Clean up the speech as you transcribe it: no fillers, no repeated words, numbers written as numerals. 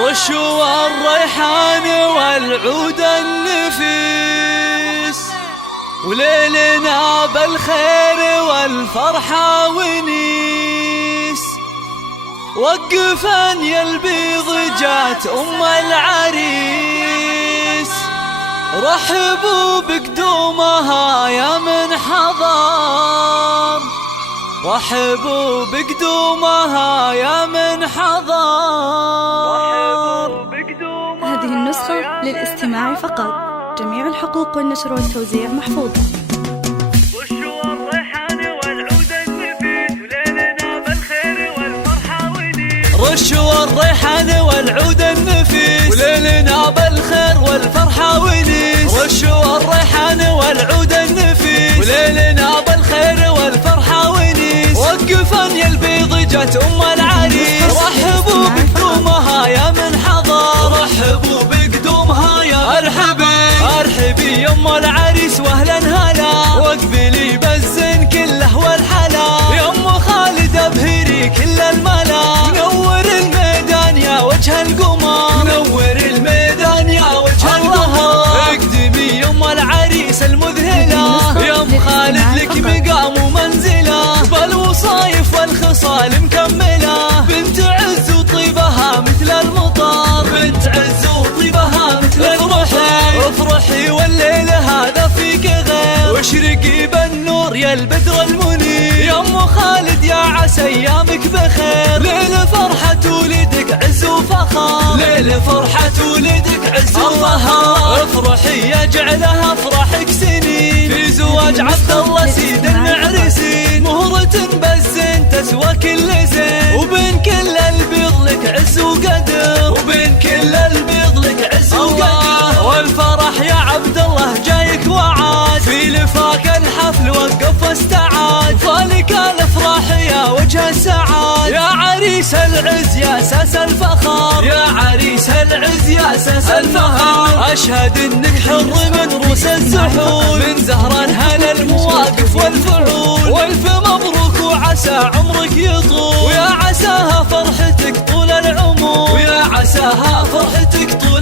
رشوا الريحان والعود النفيس، وليلنا بالخير والفرحة ونيس. وقفا يا البيض جات أم العريس، رحبوا بقدومها يا من حضر، رحبوا بقدومها يا من حضر. هذه النسخة للاستماع فقط، جميع الحقوق والنشر والتوزيع محفوظة. رشوا الريحان والعود النفيس، وليلنا بالخير والفرحة ونيس. رشوا الريحان والعود النفيس، وليلنا بالخير والفرحة ونيس. رشوا الريحان والعود النفيس، وليلنا بالخير والفرحة ونيس. وقفا يا البيض جات أم العريس، رحبوا بقدومها يا من حضر، رحبوا بقدومها يا ارحبي يا ام العريس واهلا هلا، واقبلي بالزين كله والحلا. يا ام خالد ابهري كل الملا، منور الميدان يا وجه القمر، منور الميدان يا وجه القمر. اقدمي يا ام العريس المذهله، يا ام خالد لك مقام ومنزله، بالوصايف والخصال مكمله. بنت عز وطيبها مثل المطر، بنت عز وطيبها مثل المطر. افرحي والليل هذا فيك غير، واشرقي بالنور يا البدر المنير. يا ام خالد يا عسى ايامك بخير، ليل فرحة ولدك عز وفخر، ليل فرحة ولدك عز وفخر. افرحي يا جعلها افراحك سنين، في زواج عبد الله سيد المعرسين. مهرة بالزين تسوى كل زين، وبين كل البيض لك عز وقدر، وبين كل البيض لك عز وقدر. والفرح يا عبد الله جايك وعاد، في لفاك الحفل وقف واستعاد. فالك الافراح يا وجه السعاد، يا عريس العز يا اساس الفخر، يا عريس العز يا اساس الفخر. اشهد انك حر من روس الزحول، من زهران هلا المواقف والفعول. والف مبروك وعسى عمرك يطول، ويا عساها فرحتك طول العمر، ويا عساها فرحتك طول